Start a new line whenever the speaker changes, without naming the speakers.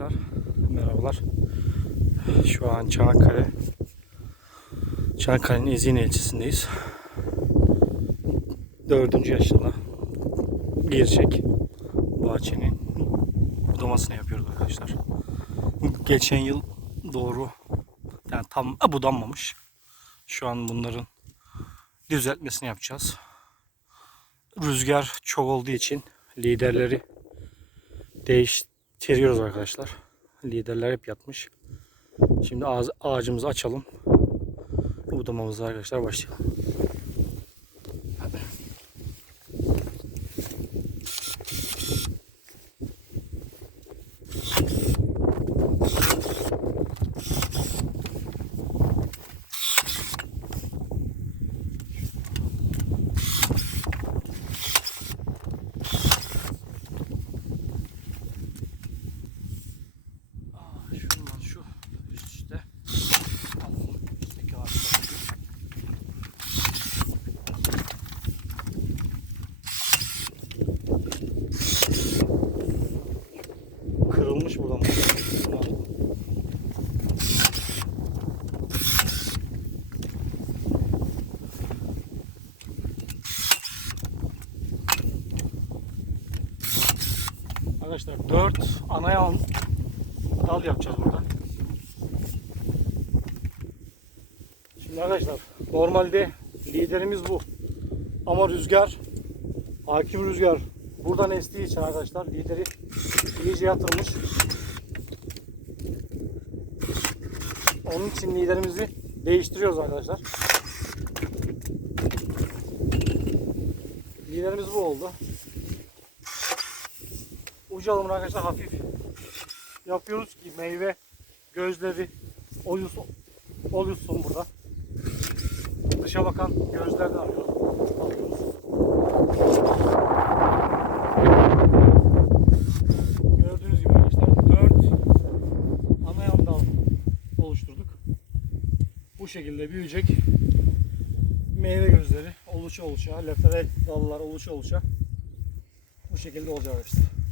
arkadaşlar. Merhabalar. Şu an Çanakkale. Çanakkale'nin Ezine ilçesindeyiz. Dördüncü yaşında girecek bahçenin budamasını yapıyoruz arkadaşlar. Geçen yıl doğru yani tam budanmamış. Şu an bunların düzeltmesini yapacağız. Rüzgar çok olduğu için liderleri değiştiriyoruz arkadaşlar. Liderler hep yatmış. Şimdi ağacımızı açalım. Budamamıza arkadaşlar başlayalım. Arkadaşlar 4 ana yan dal yapacağız burada. Şimdi arkadaşlar normalde liderimiz bu. Ama rüzgar, hakim rüzgar buradan estiği için arkadaşlar lideri iyice yatırmış. Onun için liderimizi değiştiriyoruz arkadaşlar. Liderimiz bu oldu. Ucu alımını arkadaşlar hafif yapıyoruz ki meyve gözleri oluşsun, oluşsun burada. Dışa bakan gözlerden alıyoruz. alıyoruz. Gördüğünüz gibi arkadaşlar 4 ana yan oluşturduk. Bu şekilde büyüyecek. Meyve gözleri oluşa oluşa, lateral dallar oluşa oluşa bu şekilde olacak arkadaşlar.